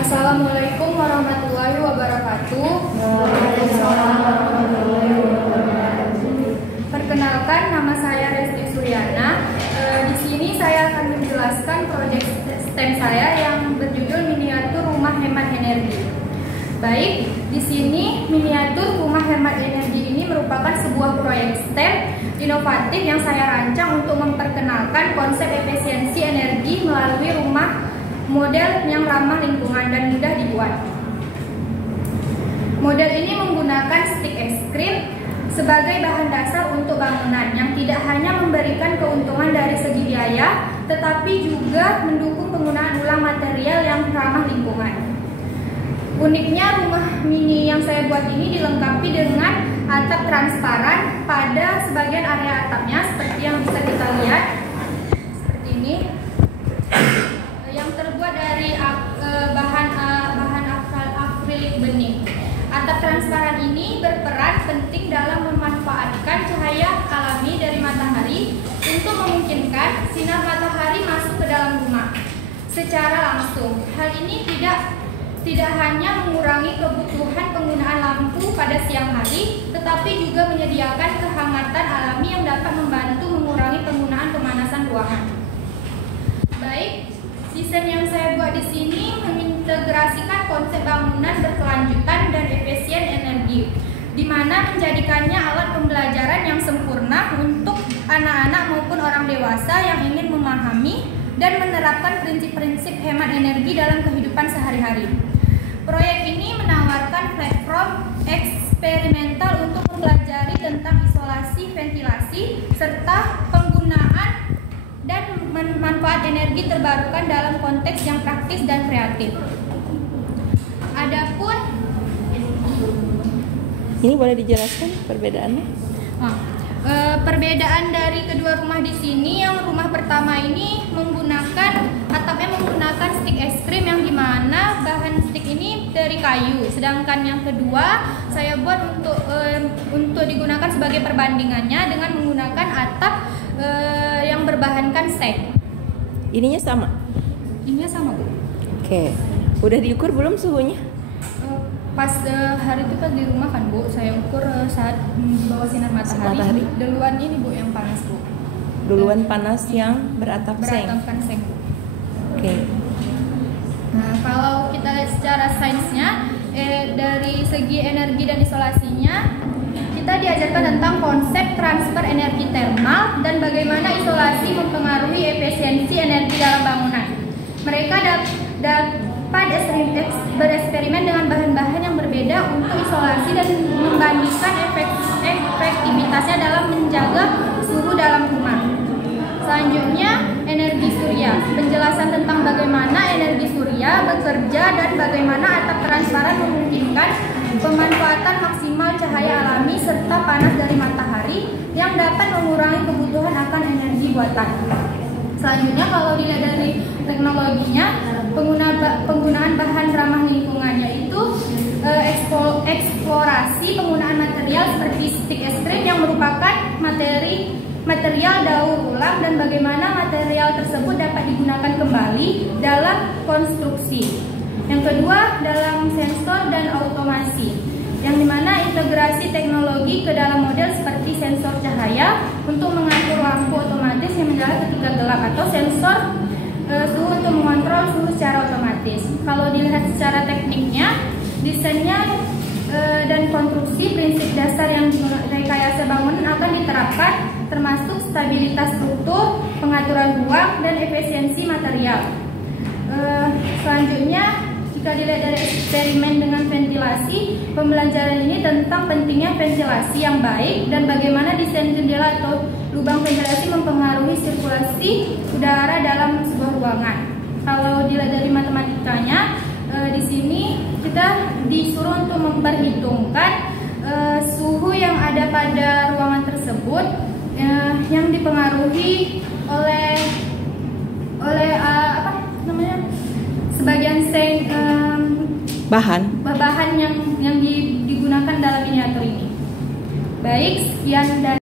Assalamualaikum warahmatullahi wabarakatuh. Perkenalkan, nama saya Resti Suryana. Di sini saya akan menjelaskan proyek STEM saya yang berjudul Miniatur Rumah Hemat Energi. Baik, di sini miniatur rumah hemat energi ini merupakan sebuah proyek STEM inovatif yang saya rancang untuk memperkenalkan konsep efisiensi energi melalui rumah model yang ramah lingkungan dan mudah dibuat. Model ini menggunakan stik es krim sebagai bahan dasar untuk bangunan yang tidak hanya memberikan keuntungan dari segi biaya, tetapi juga mendukung penggunaan ulang material yang ramah lingkungan. Uniknya, rumah mini yang saya buat ini dilengkapi dengan atap transparan pada sebagian area atapnya, seperti yang bisa kita lihat, seperti ini, yang terbuat dari bahan akrilik bening. Atap transparan ini berperan penting dalam memanfaatkan cahaya alami dari matahari untuk memungkinkan sinar matahari masuk ke dalam rumah secara langsung. Hal ini tidak hanya mengurangi kebutuhan penggunaan lampu pada siang hari, tetapi juga menyediakan kehangatan alami yang dapat membantu mengurangi penggunaan pemanasan ruangan. Baik, desain yang saya buat di sini mengintegrasikan konsep bangunan berkelanjutan dan efisien energi, di mana menjadikannya alat pembelajaran yang sempurna untuk anak-anak maupun orang dewasa yang ingin memahami dan menerapkan prinsip-prinsip hemat energi dalam kehidupan sehari-hari. Proyek ini menawarkan platform eksperimental untuk mempelajari tentang isolasi, ventilasi, serta penggunaan dan manfaat energi terbarukan dalam konteks yang praktis dan kreatif. Adapun ini boleh dijelaskan perbedaannya? Perbedaan dari kedua rumah di sini, yang rumah pertama ini atapnya menggunakan stik es krim yang dimana bahan stik ini dari kayu, sedangkan yang kedua saya buat untuk digunakan sebagai perbandingannya dengan menggunakan atap yang berbahankan seng. Ininya sama? Ininya sama, Bu. Oke. Udah diukur belum suhunya? Pas hari itu pas di rumah kan, Bu, saya ukur saat bawah sinar matahari. Duluan ini, Bu, yang panas, Bu. Duluan panas yang beratap seng. Beratapkan seng, Bu. Oke. Nah, kalau kita lihat secara sainsnya, dari segi energi dan isolasinya, kita diajarkan tentang konsep transfer energi termal dan bagaimana isolasi mempengaruhi efisiensi energi dalam bangunan. Mereka dapat bereksperimen dengan bahan-bahan yang berbeda untuk isolasi dan membandingkan efektivitasnya dalam menjaga suhu dalam rumah. Selanjutnya, energi surya. Penjelasan tentang bagaimana energi surya bekerja dan bagaimana atap transparan memungkinkan pemanfaatan maksimal cahaya alami serta panas dari matahari yang dapat mengurangi kebutuhan akan energi buatan. Selanjutnya, kalau dilihat dari teknologinya, penggunaan bahan ramah lingkungan, yaitu eksplorasi penggunaan material seperti stik es krim yang merupakan material daur ulang dan bagaimana material tersebut dapat digunakan kembali dalam konstruksi. Yang kedua, dalam sensor dan automasi, yang dimana integrasi teknologi ke dalam model seperti sensor cahaya untuk mengatur lampu otomatis yang menyala ketika gelap, atau sensor suhu untuk mengontrol suhu secara otomatis. Kalau dilihat secara tekniknya, desainnya dan konstruksi prinsip dasar yang rekayasa bangunan akan diterapkan, termasuk stabilitas struktur, pengaturan ruang, dan efisiensi material. Selanjutnya, jika dilihat dari eksperimen dengan ventilasi, pembelajaran ini tentang pentingnya ventilasi yang baik dan bagaimana desain jendela atau lubang ventilasi mempengaruhi sirkulasi udara dalam sebuah ruangan. Kalau dilihat dari matematikanya, di sini kita disuruh untuk memperhitungkan suhu yang ada pada ruangan tersebut yang dipengaruhi oleh sebagian bahan yang digunakan dalam miniatur ini. Baik, sekian dari